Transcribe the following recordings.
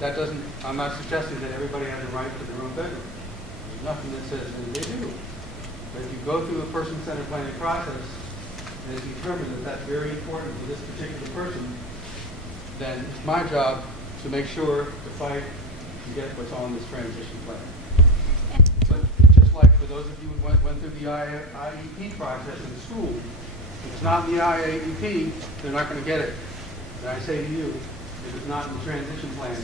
That doesn't, I'm not suggesting that everybody has a right to their own bedroom. There's nothing that says that they do. But if you go through a person-centered planning process and it's determined that that's very important to this particular person, then it's my job to make sure to fight and get what's on this transition plan. But just like for those of you who went through the IEP process in the school, if it's not in the IEP, they're not going to get it. And I say to you, if it's not in the transition plan,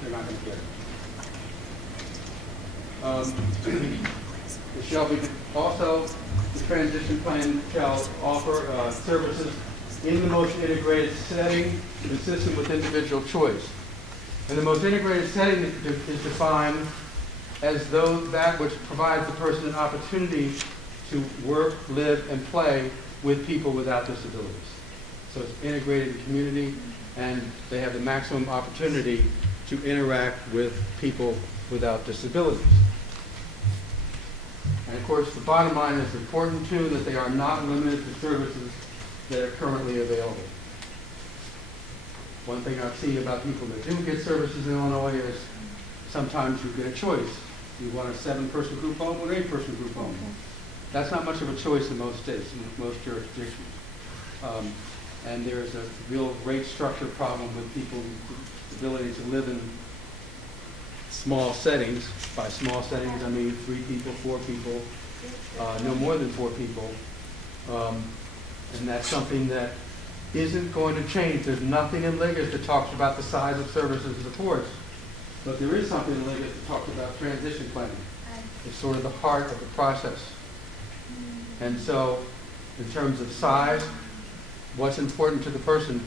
they're not going to get it. It shall be also, the transition plan shall offer services in the most integrated setting consistent with individual choice. And the most integrated setting is defined as that which provides the person an opportunity to work, live, and play with people without disabilities. So it's integrated in community, and they have the maximum opportunity to interact with people without disabilities. And of course, the bottom line is important too, that they are not limited to services that are currently available. One thing I see about people that do get services in Illinois is sometimes you get a choice. You want a 7-person group home or an 8-person group home. That's not much of a choice in most states, in most jurisdictions. And there's a real rate structure problem with people's ability to live in small settings. By small settings, I mean 3 people, 4 people, no more than 4 people. And that's something that isn't going to change. There's nothing in Ligas that talks about the size of services and supports. But there is something in Ligas that talks about transition planning. It's sort of the heart of the process. And so, in terms of size, what's important to the person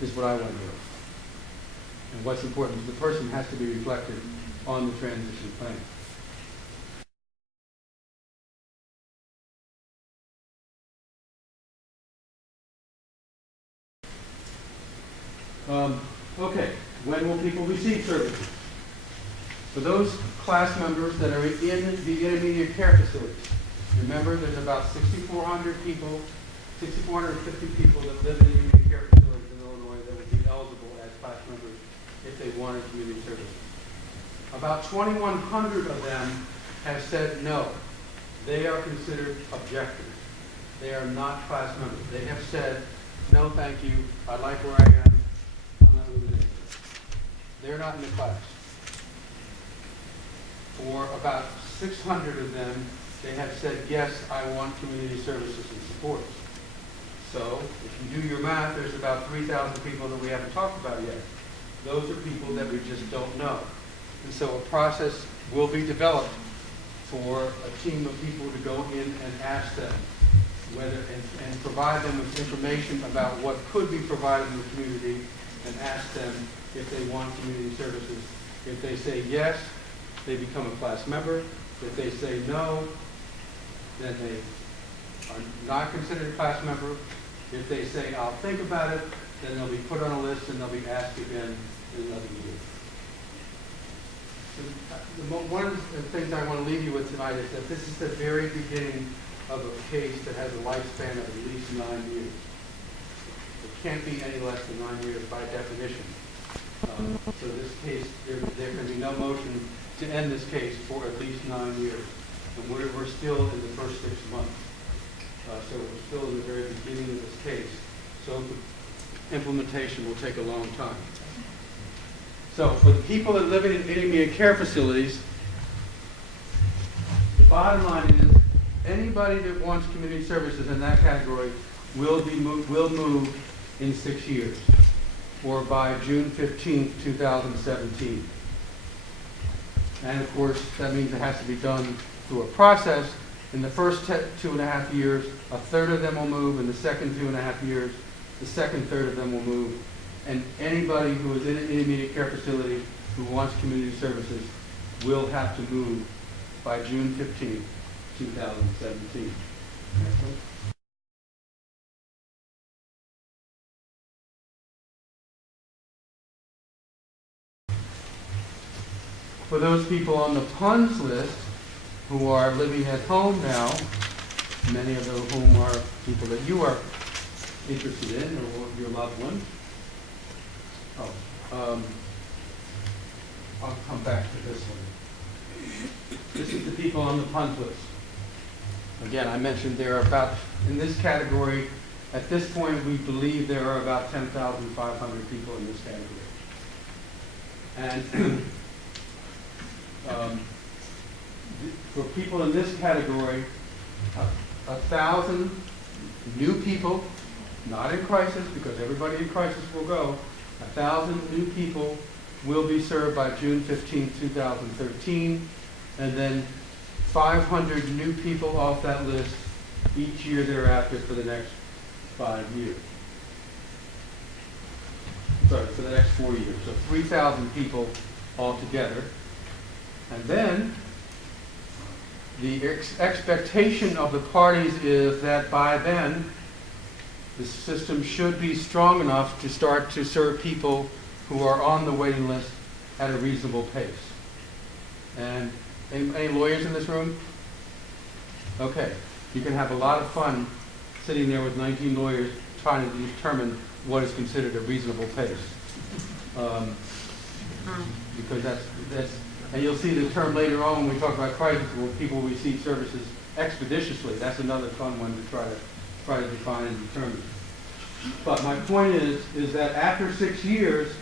is what I want to do. And what's important to the person has to be reflected on the transition plan. Okay, when will people receive services? For those class members that are in the intermediate care facilities, remember there's about 6,400 people, 6,450 people that live in intermediate care facilities in Illinois that would be eligible as class members if they wanted community services. About 2,100 of them have said no. They are considered objectors. They are not class members. They have said, no thank you, I like where I am, I'm not moving anywhere. They're not in the class. For about 600 of them, they have said, yes, I want community services and supports. So, if you do your math, there's about 3,000 people that we haven't talked about yet. Those are people that we just don't know. And so a process will be developed for a team of people to go in and ask them whether, and provide them with information about what could be provided in the community and ask them if they want community services. If they say yes, they become a class member. If they say no, then they are not considered a class member. If they say, I'll think about it, then they'll be put on a list and they'll be asked again in another year. One of the things I want to leave you with tonight is that this is the very beginning of a case that has a lifespan of at least 9 years. It can't be any less than 9 years by definition. So this case, there can be no motion to end this case for at least 9 years. And we're still in the first 6 months. So we're still in the very beginning of this case. So the implementation will take a long time. So for the people that live in intermediate care facilities, the bottom line is anybody that wants community services in that category will move in 6 years, or by June 15th, 2017. And of course, that means it has to be done through a process. In the first 2.5 years, a third of them will move. In the second 2.5 years, the second third of them will move. And anybody who is in an intermediate care facility who wants community services will have to move by June 15th, 2017. Next one. For those people on the PUNS list who are living at home now, many of whom are people that you are interested in or your loved ones, back to this one. This is the people on the punch list. Again, I mentioned there are about, in this category, at this point, we believe there are about 10,500 people in this category. And for people in this category, 1,000 new people, not in crisis, because everybody in crisis will go, 1,000 new people will be served by June 15, 2013, and then 500 new people off that list each year thereafter for the next 5 years. Sorry, for the next 4 years. So 3,000 people altogether. And then the expectation of the parties is that by then the system should be strong enough to start to serve people who are on the waiting list at a reasonable pace. And any lawyers in this room? Okay. You can have a lot of fun sitting there with 19 lawyers trying to determine what is considered a reasonable pace. Because that's, and you'll see the term later on when we talk about crisis, where people receive services expeditiously. That's another fun one to try to define and determine. But my point is that after 6 years,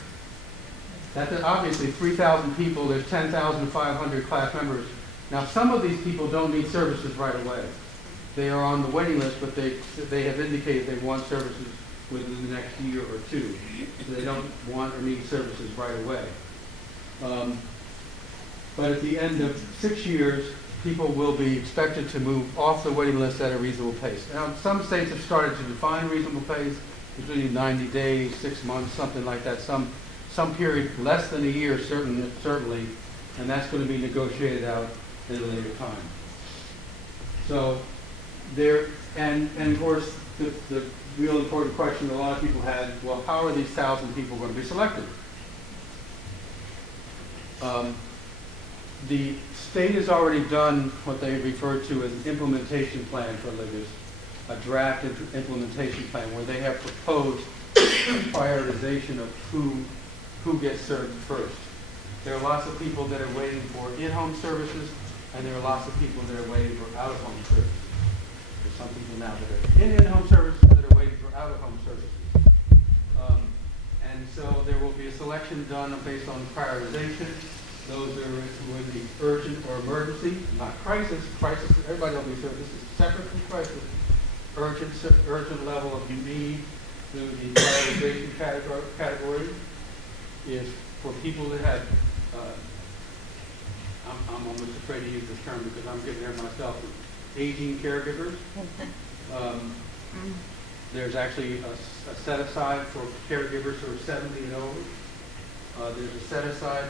that's obviously 3,000 people, there's 10,500 class members. Now, some of these people don't need services right away. They are on the waiting list, but they have indicated they want services within the next year or two. So they don't want or need services right away. But at the end of 6 years, people will be expected to move off the waiting list at a reasonable pace. Now, some states have started to define reasonable pace, usually 90 days, 6 months, something like that. Some period less than a year, certainly, and that's going to be negotiated out at a later time. So there, and of course, the real important question a lot of people had, well, how are these 1,000 people going to be selected? The state has already done what they refer to as an implementation plan for Ligas, a draft implementation plan where they have proposed a prioritization of who gets served first. There are lots of people that are waiting for in-home services, and there are lots of people that are waiting for out-of-home services. There's some people now that are in-home services that are waiting for out-of-home services. And so there will be a selection done based on prioritization. Those are with the urgent or emergency, not crisis. Crisis, everybody will be served. This is separate from crisis. Urgent level of need through the prioritization category is for people that have, I'm almost afraid to use this term because I'm getting there myself, aging caregivers. There's actually a set aside for caregivers who are 70 and over. There's a set aside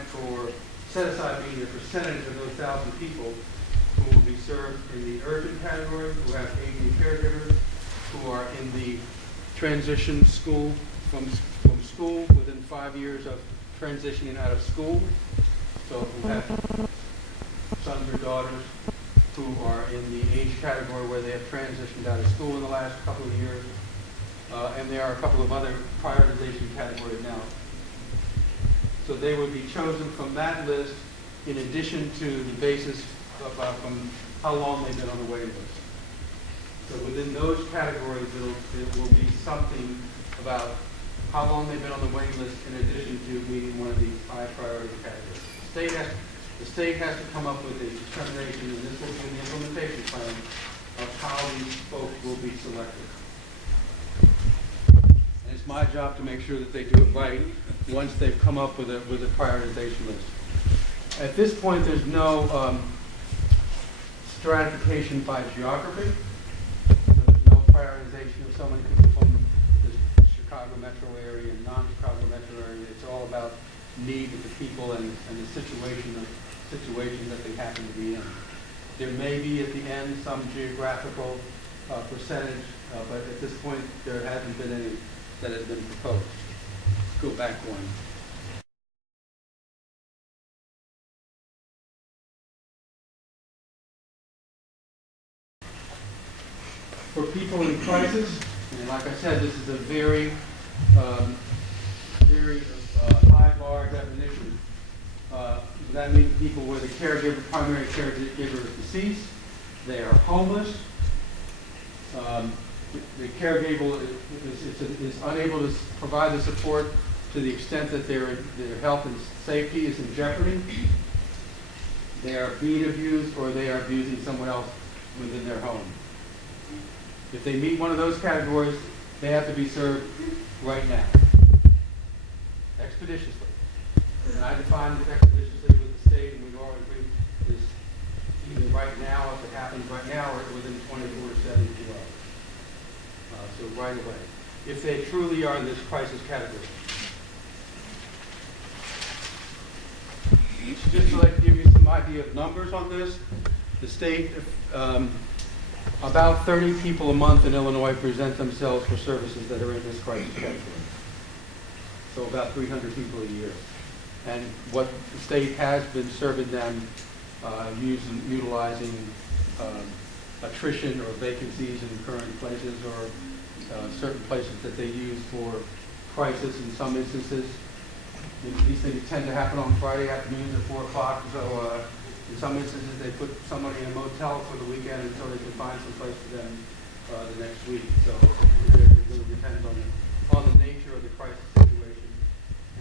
being the percentage of those 1,000 people who will be served in the urgent category, who have aging caregivers, who are in the transition school from school within 5 years of transitioning out of school. So who have sons or daughters who are in the age category where they have transitioned out of school in the last couple of years. And there are a couple of other prioritization categories now. So they would be chosen from that list in addition to the basis of from how long they've been on the waiting list. So within those categories, it will be something about how long they've been on the waiting list in addition to meeting one of these 5 priority categories. The state has to come up with a determination, and this will be the implementation plan, of how these folks will be selected. And it's my job to make sure that they do it right once they've come up with a prioritization list. At this point, there's no stratification by geography. So there's no prioritization of so many people from the Chicago metro area and non-Chicago metro area. It's all about need of the people and the situation that they happen to be in. There may be at the end some geographical percentage, but at this point there hasn't been any that has been proposed. Go back one. For people in crisis, and like I said, this is a very high bar definition. That That means people where the primary caregiver is deceased, they are homeless, the caregiver is unable to provide the support to the extent that their health and safety is in jeopardy, they are being abused, or they are abusing someone else within their home. If they meet one of those categories, they have to be served right now, expeditiously. And I define expeditiously with the state, and we've already agreed, is either right now, if it happens right now, or within 24 to 72 hours. So right away, if they truly are in this crisis category. Just to give you some idea of numbers on this, the state, about 30 people a month in Illinois present themselves for services that are in this crisis category. So about 300 people a year. And what the state has been serving them utilizing attrition or vacancies in current places, or certain places that they use for crisis in some instances. These things tend to happen on Friday afternoons at 4 o'clock, so in some instances they put somebody in a motel for the weekend until they can find some place for them the next week. So it really depends on the nature of the crisis situation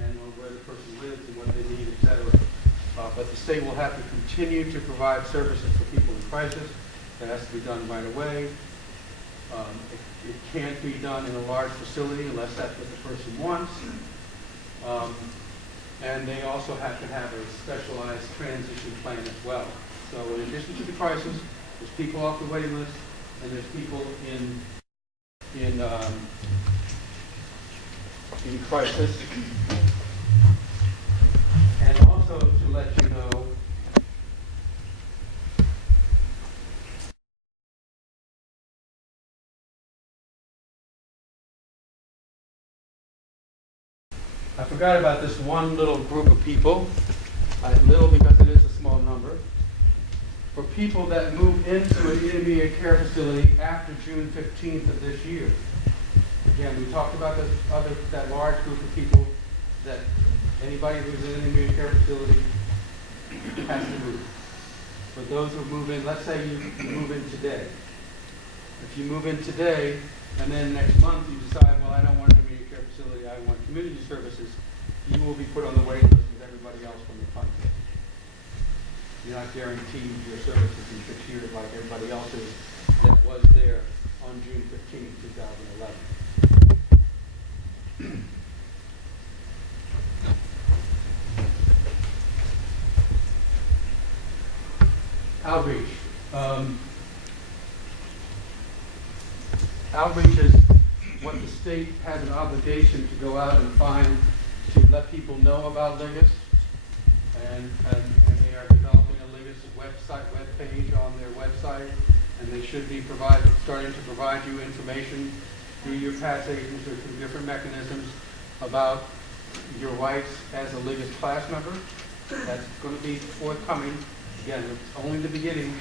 and on where the person lives and what they need, etc. But the state will have to continue to provide services for people in crisis. That has to be done right away. It can't be done in a large facility unless that's what the person wants. And they also have to have a specialized transition plan as well. So in addition to the crisis, there's people off the waiting list, and there's people in crisis. And also to let you know, I forgot about this one little group of people, little because it is a small number. For people that move into an intermediate care facility after June 15th of this year. Again, we talked about that large group of people that anybody who's in an intermediate care facility has to move. For those who move in, let's say you move in today. If you move in today, and then next month you decide, well, I don't want an intermediate care facility, I want community services, you will be put on the waiting list with everybody else from the country. You're not guaranteed your services in 6 years like everybody else is that was there on June 15, 2011. Outreach. Outreach is what the state has an obligation to go out and find to let people know about Ligas, and they are developing a Ligas web page on their website, and they should be starting to provide you information through your pass agents or through different mechanisms about your rights as a Ligas class member. That's going to be forthcoming. Again, it's only the beginning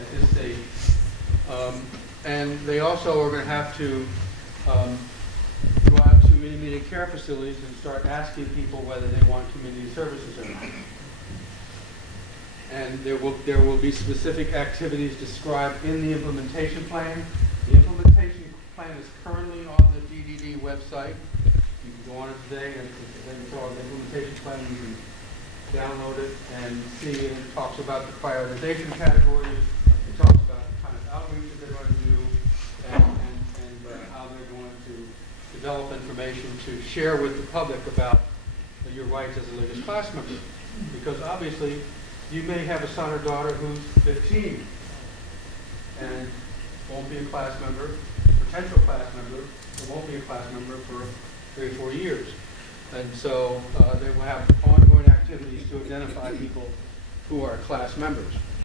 at this stage. And they also are going to have to go out to intermediate care facilities and start asking people whether they want community services or not. And there will be specific activities described in the implementation plan. The implementation plan is currently on the DDD website. You can go on it today, and then it's on the implementation plan. You can download it and see it. It talks about the prioritization categories. It talks about the kind of outreach that they're going to do, and how they're going to develop information to share with the public about your rights as a Ligas class member. Because obviously, you may have a son or daughter who's 15 and won't be a class member, potential class member, but won't be a class member for 3 or 4 years. And so they will have ongoing activities to identify people who are class members.